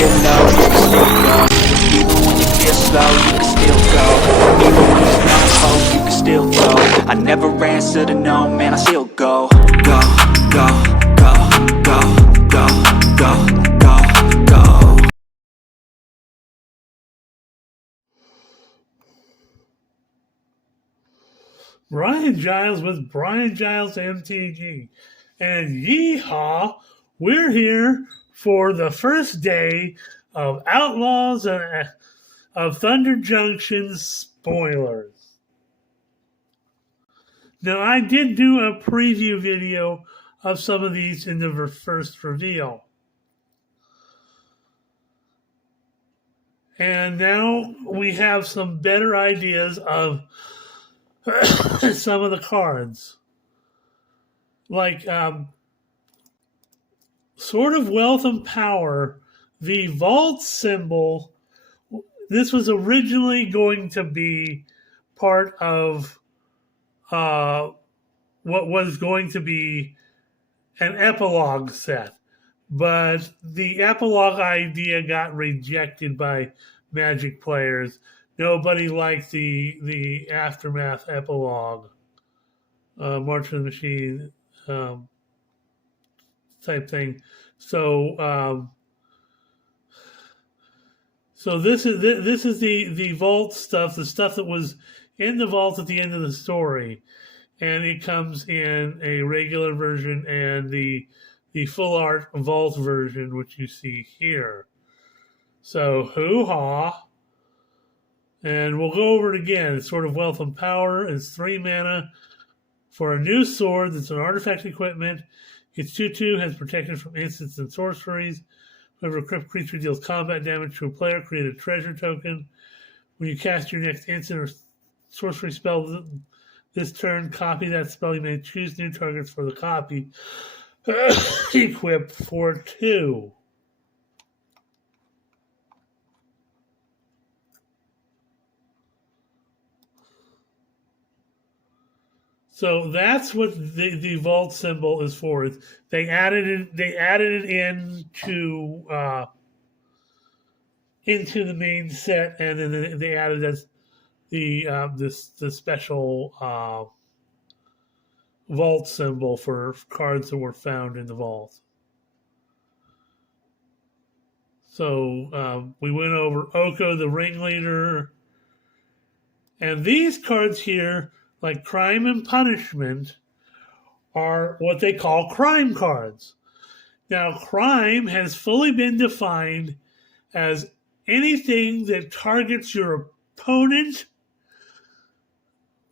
feel low, you can still go. Even when you feel slow, you can still go. Even when there's no hope, you can still go. I never answer to no, man, I still go. Go, go, go, go, go, go, go, go. Brian Giles with Brian Giles MTG. And yeehaw, we're here for the first day of Outlaws of Thunder Junction spoilers. Now, I did do a preview video of some of these in the first reveal. And now we have some better ideas of some of the cards. Like, Sword of Wealth and Power, the vault symbol. This was originally going to be part of what was going to be an epilogue set. But the epilogue idea got rejected by Magic players. Nobody liked the Aftermath epilogue, March of the Machine type thing. So this is the vault stuff, the stuff that was in the vault at the end of the story, and it comes in a regular version and the full art vault version, which you see here. So hoo-ha. And we'll go over it again. It's Sword of Wealth and Power. It's 3 mana for a new sword that's an artifact equipment. It's 2/2, has protection from instants and sorceries. Whenever a equipped creature deals combat damage to a player, create a treasure token. When you cast your next instant or sorcery spell this turn, copy that spell. You may choose new targets for the copy. Equipped for 2. So that's what the vault symbol is for. They added it into the main set, and then they added the special vault symbol for cards that were found in the vault. So we went over Oko, the ringleader, and these cards here, like Crime and Punishment, are what they call crime cards. Now, crime has fully been defined as anything that targets your opponent,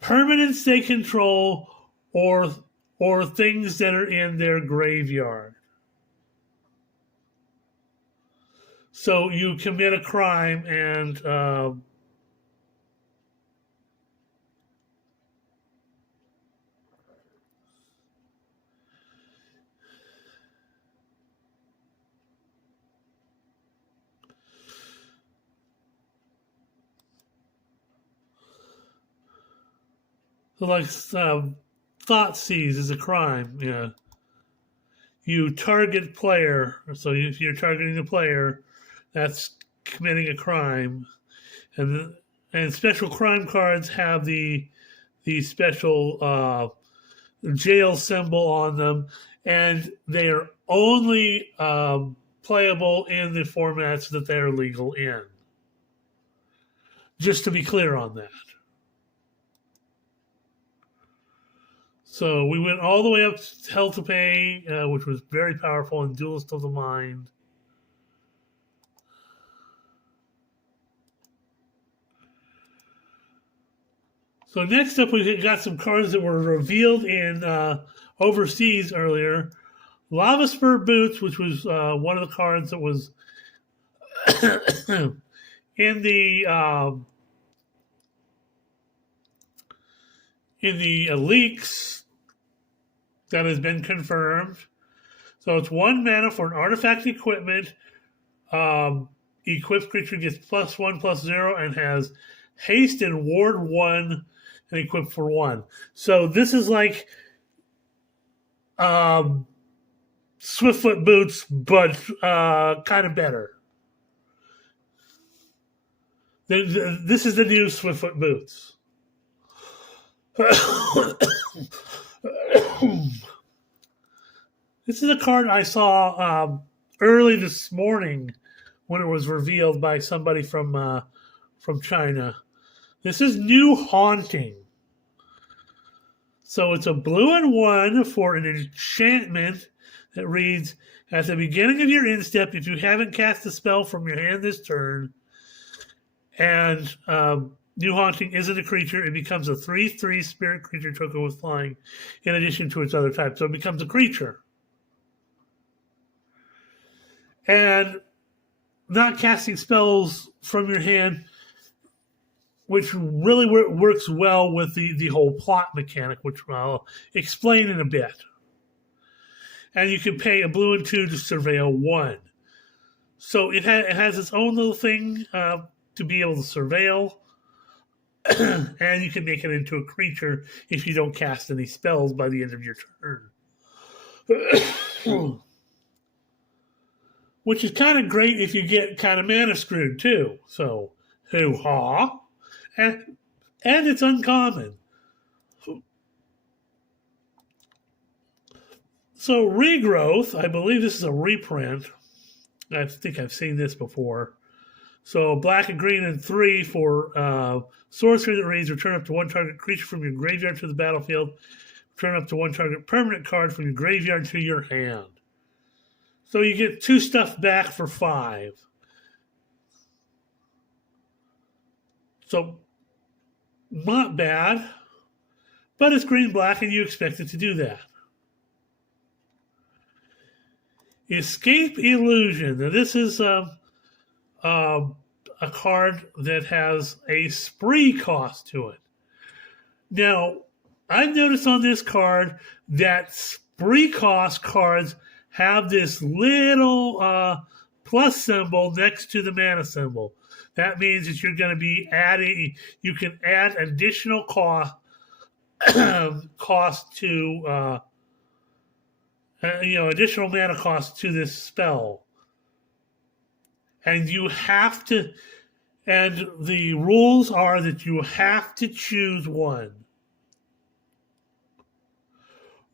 permanents they control, or things that are in their graveyard. So you commit a crime and like Thoughtseize is a crime. Yeah, you target player. So if you're targeting the player, that's committing a crime. And special crime cards have the special jail symbol on them, and they are only playable in the formats that they are legal in. Just to be clear on that. So we went all the way up to Hell to Pay, which was very powerful, and Duelist of the Mind. So next up, we got some cards that were revealed in overseas earlier. Lava Spur Boots, which was one of the cards that was in the leaks that has been confirmed. So it's 1 mana for an artifact equipment. Equipped creature gets +1/+0 and has haste and ward 1 and equipped for 1. So this is like Swiftfoot Boots, but kind of better. This is the new Swiftfoot boots. This is a card I saw early this morning when it was revealed by somebody from China. This is New Haunting. So it's a blue and 1 for an enchantment that reads, at the beginning of your instep, if you haven't cast a spell from your hand this turn, and New Haunting isn't a creature, it becomes a 3/3 spirit creature token with flying in addition to its other type. So it becomes a creature. And not casting spells from your hand, which really works well with the whole plot mechanic, which I'll explain in a bit. And you can pay a blue and 2 to surveil 1. So it has its own little thing to be able to surveil, and you can make it into a creature if you don't cast any spells by the end of your turn. Which is kind of great if you get kind of mana screwed too. So, hoo-ha. And it's uncommon. So, Regrowth, I believe this is a reprint. I think I've seen this before. So, black and green and 3 for sorcery that reads, return up to 1 target creature from your graveyard to the battlefield. Return up to 1 target permanent card from your graveyard to your hand. So you get 2 stuff back for 5. So, not bad. But it's green-black, and you expect it to do that. Escape Illusion. Now, this is a card that has a spree cost to it. Now, I've noticed on this card that spree cost cards have this little plus symbol next to the mana symbol. That means that you're going to be adding, you can add additional cost to, additional mana cost to this spell. And you have to, and the rules are that you have to choose one.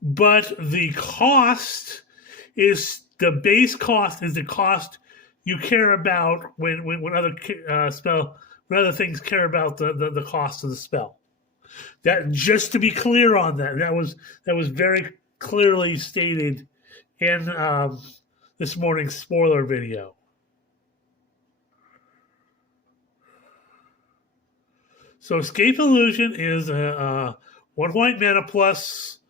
But the cost is, the base cost is the cost you care about when other when other things care about the cost of the spell. That, just to be clear on that was very clearly stated in this morning's spoiler video. So Escape Illusion is a 1 white mana plus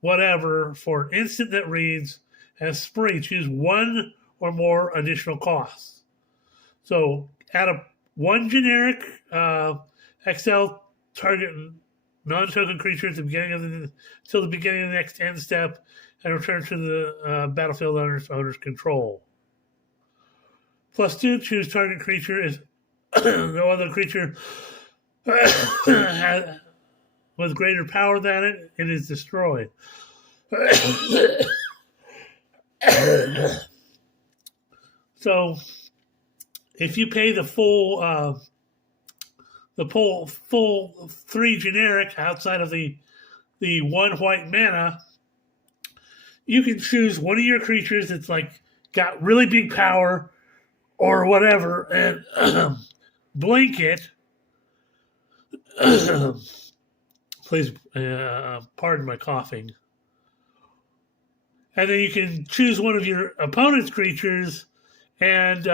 whatever for an instant that reads as spree. Choose 1 or more additional costs. So add a 1 generic XL target non-token creature at the beginning till the beginning of the next end step, and return to the battlefield under its owner's control. Plus 2, choose target creature is no other creature with greater power than it is destroyed. So, if you pay the full 3 generic outside of the 1 white mana, you can choose one of your creatures that's like got really big power or whatever, and blink it. Please pardon my coughing. And then you can choose one of your opponent's creatures, and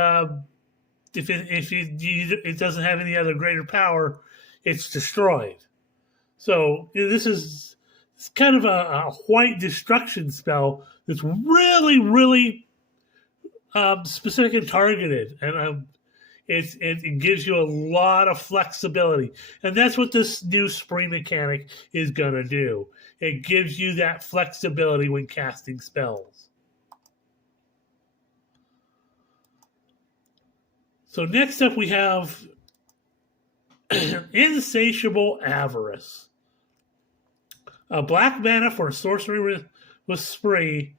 if it doesn't have any other greater power, it's destroyed. So this is kind of a white destruction spell that's really, really specific and targeted, and it gives you a lot of flexibility. And that's what this new spree mechanic is going to do. It gives you that flexibility when casting spells. So next up we have Insatiable Avarice. A black mana for a sorcery with spree.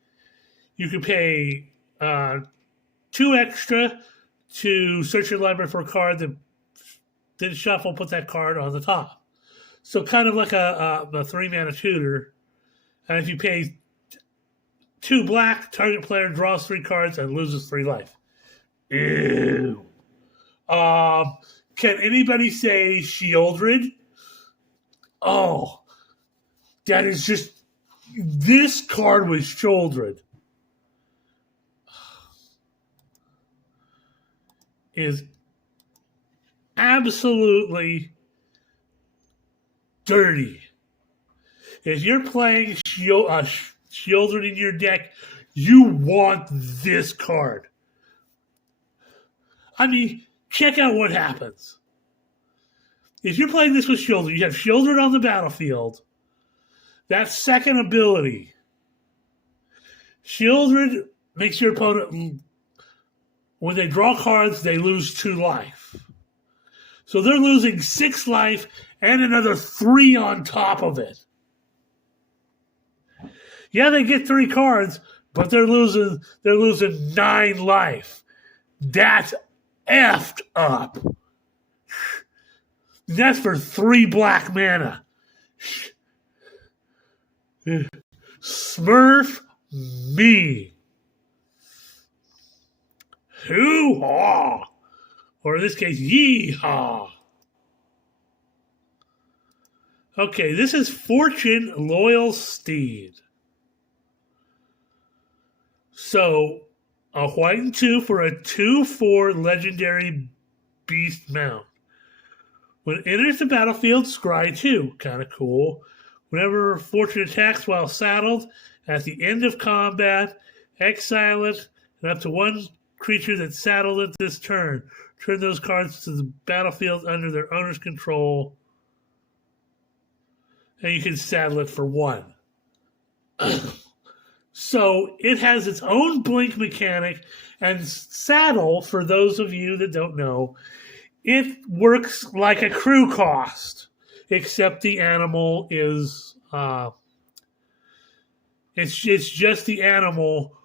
You can pay 2 extra to search your library for a card, then shuffle, put that card on the top. So kind of like a 3-mana tutor. And if you pay 2 black, target player draws 3 cards and loses 3 life. Ew. Can anybody say Shieldred? Oh, that is just... This card was Shieldred. Is absolutely dirty. If you're playing Shieldred in your deck, you want this card. I mean, check out what happens. If you're playing this with Shieldred, you have Shieldred on the battlefield. That second ability. Shieldred makes your opponent, when they draw cards, they lose 2 life. So they're losing 6 life and another 3 on top of it. Yeah, they get 3 cards, but they're losing 9 life. That's effed up. That's for 3 black mana. Smurf me. Hoo-haw. Or in this case, yee-haw. Okay, this is Fortune Loyal Steed. So, a white and 2 for a 2/4 legendary beast mount. When it enters the battlefield, scry 2. Kind of cool. Whenever Fortune attacks while saddled, at the end of combat, exile it, and up to 1 creature that's saddled at this turn. Turn those cards to the battlefield under their owner's control, and you can saddle it for 1. So it has its own blink mechanic, and saddle, for those of you that don't know, it works like a crew cost, except the animal is it's just the animal,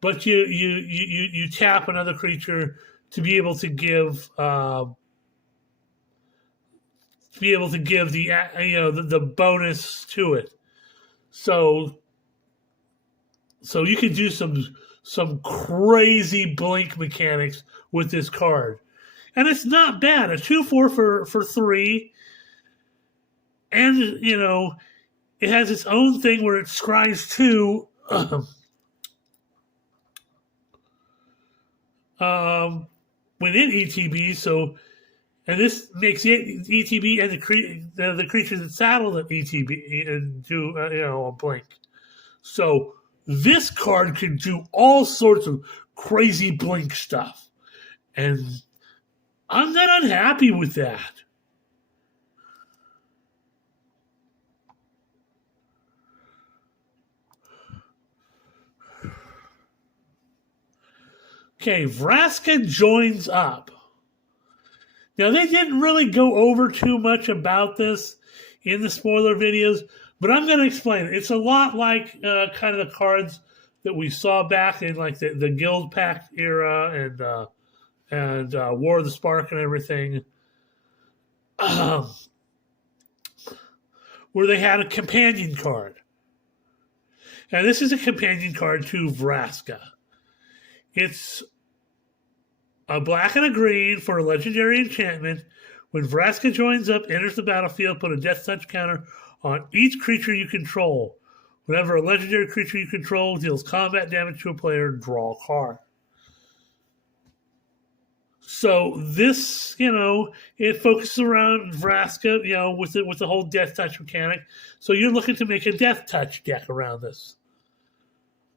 but you tap another creature to be able to give the bonus to it. So you can do some crazy blink mechanics with this card. And it's not bad. A 2/4 for 3. And, it has its own thing where it scries 2 within ETB. So, and this makes it ETB and the creatures that saddle at ETB and do a blink. So this card can do all sorts of crazy blink stuff, and I'm not unhappy with that. Okay, Vraska joins up. Now, they didn't really go over too much about this in the spoiler videos, but I'm going to explain it. It's a lot like kind of the cards that we saw back in like the Guild Pact era and War of the Spark and everything, where they had a companion card. And this is a companion card to Vraska. It's a black and a green for a legendary enchantment. When Vraska joins up, enters the battlefield, put a death touch counter on each creature you control. Whenever a legendary creature you control deals combat damage to a player, draw a card. So this, it focuses around Vraska, with the whole death touch mechanic. So you're looking to make a death touch deck around this.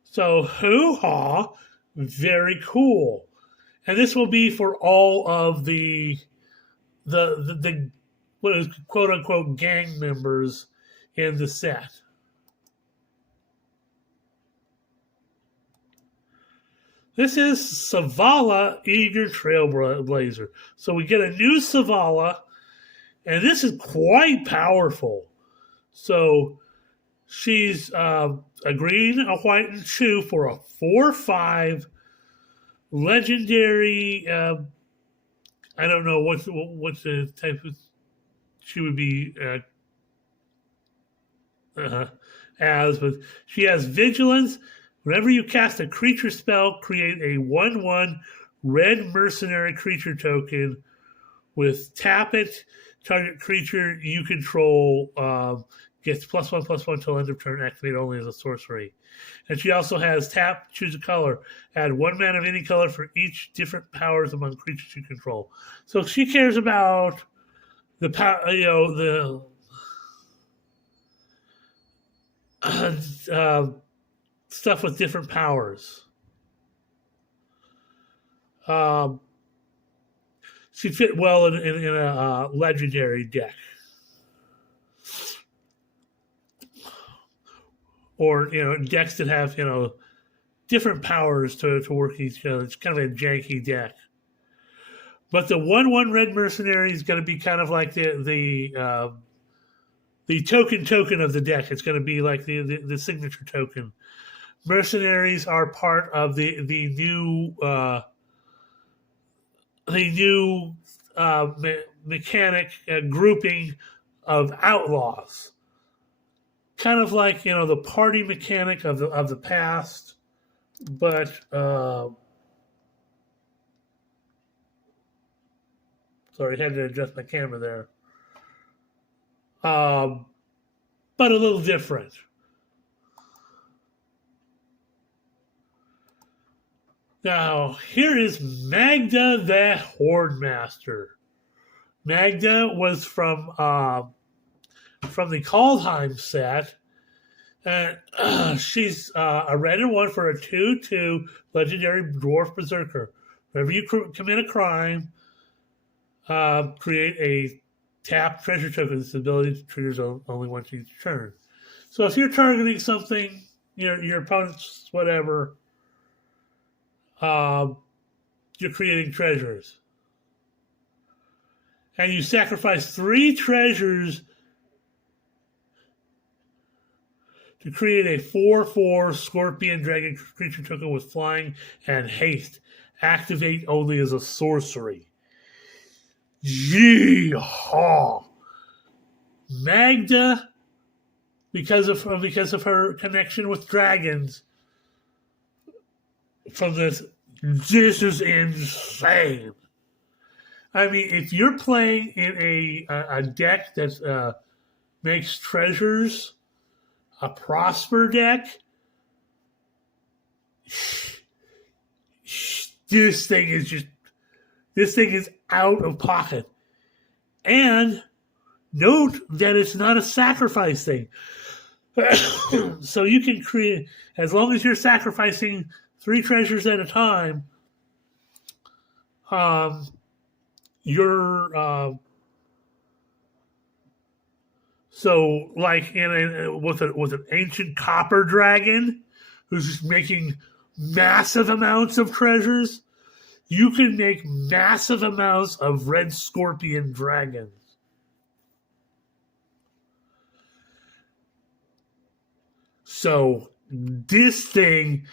So hoo-ha, very cool. And this will be for all of the what is quote unquote gang members in the set. This is Savala, Eager Trailblazer. So we get a new Savala, and this is quite powerful. So she's a green, a white, and 2 for a 4/5 Legendary. I don't know what's the type of she would be as, but she has vigilance. Whenever you cast a creature spell, create a 1/1 red mercenary creature token with tap it. Target creature you control gets +1/+1 till end of turn. Activate only as a sorcery. And she also has tap, choose a color. Add 1 mana of any color for each different powers among creatures you control. So she cares about the power, stuff with different powers. She'd fit well in a legendary deck. Or, decks that have, different powers to work each other. It's kind of a janky deck. But the 1/1 red mercenary is going to be kind of like the token of the deck. It's going to be like the signature token. Mercenaries are part of the new mechanic grouping of outlaws. Kind of like the party mechanic of the past, but sorry, I had to adjust my camera there. But a little different. Now, here is Magda the Hordemaster. Magda was from the Kaldheim set. And she's a red and 1 for a 2/2 legendary dwarf berserker. Whenever you commit a crime, create a tap treasure token. This ability triggers only once each turn. So if you're targeting something, your opponent's whatever, you're creating treasures. And you sacrifice 3 treasures to create a 4/4 scorpion dragon creature token with flying and haste. Activate only as a sorcery. Yeehaw! Magda, because of her connection with dragons, from this is insane. I mean, if you're playing in a deck that makes treasures, a Prosper deck, this thing is out of pocket. And note that it's not a sacrifice thing. So you can create, as long as you're sacrificing 3 treasures at a time, you're so like with an ancient copper dragon who's just making massive amounts of treasures, you can make massive amounts of red scorpion dragons. So this thing,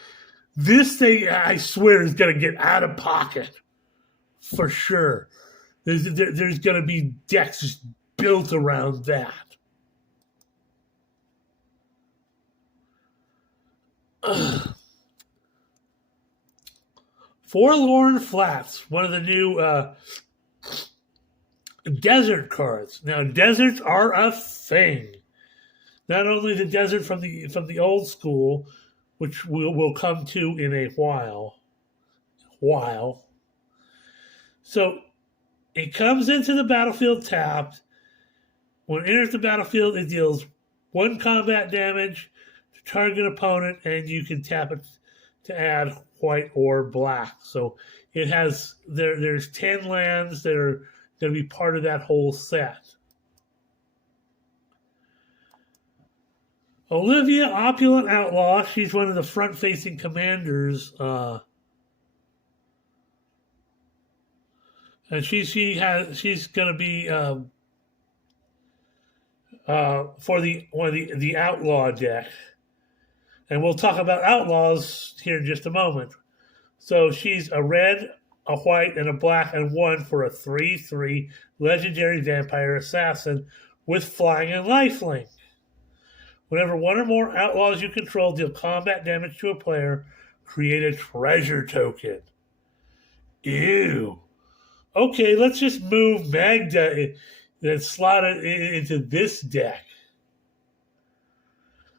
I swear, is going to get out of pocket for sure. There's going to be decks just built around that. Forlorn Flats, one of the new desert cards. Now, deserts are a thing. Not only the desert from the old school, which we'll come to in a while. So it comes into the battlefield tapped. When it enters the battlefield, it deals 1 combat damage to target opponent, and you can tap it to add white or black. So it has there's 10 lands that are going to be part of that whole set. Olivia, Opulent Outlaw, she's one of the front-facing commanders. And she's going to be for the Outlaw deck. And we'll talk about Outlaws here in just a moment. So she's a red, a white, and a black, and 1 for a 3/3 legendary vampire assassin with flying and lifelink. Whenever one or more outlaws you control deal combat damage to a player, create a treasure token. Ew. Okay, let's just move Magda and slot it into this deck.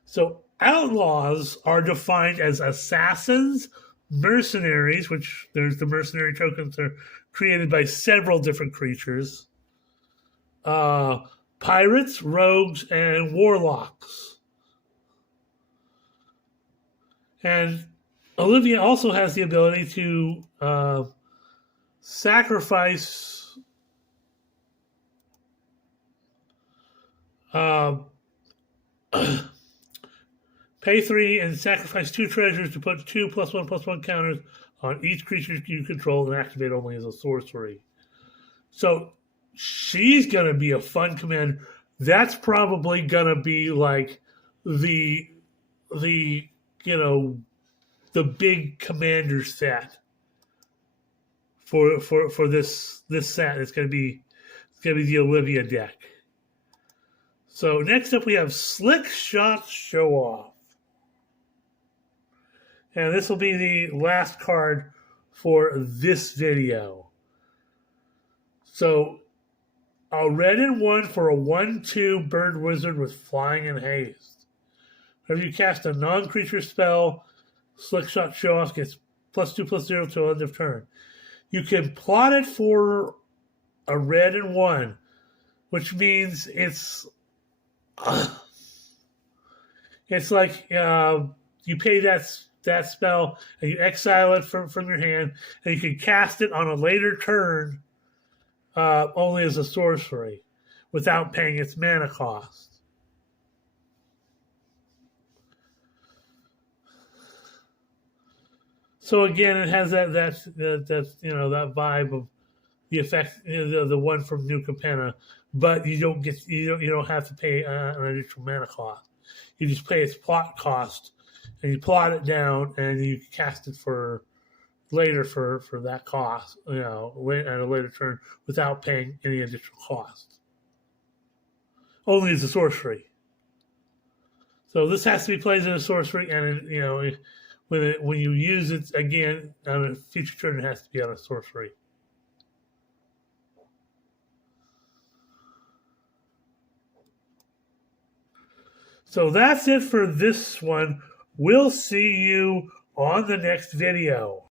So outlaws are defined as assassins, mercenaries, which there's the mercenary tokens are created by several different creatures, pirates, rogues, and warlocks. And Olivia also has the ability to sacrifice pay 3 and sacrifice 2 treasures to put 2 +1/+1 counters on each creature you control and activate only as a sorcery. So she's going to be a fun command. That's probably going to be like the the big commander set for this set. It's going to be the Olivia deck. So next up we have Slick Shot Show Off. And this will be the last card for this video. So a red and 1 for a 1/2 bird wizard with flying and haste. Whenever you cast a non-creature spell, Slick Shot Show Off gets +2/+0 till end of turn. You can plot it for a red and 1, which means it's like you pay that spell and you exile it from your hand, and you can cast it on a later turn only as a sorcery without paying its mana cost. So again, it has that vibe of the effect, the one from New Capenna, but you don't have to pay an additional mana cost. You just pay its plot cost, and you plot it down, and you cast it for later for that cost, at a later turn without paying any additional cost. Only as a sorcery. So this has to be played as a sorcery, and when you use it again on a future turn, it has to be on a sorcery. So that's it for this one. We'll see you on the next video.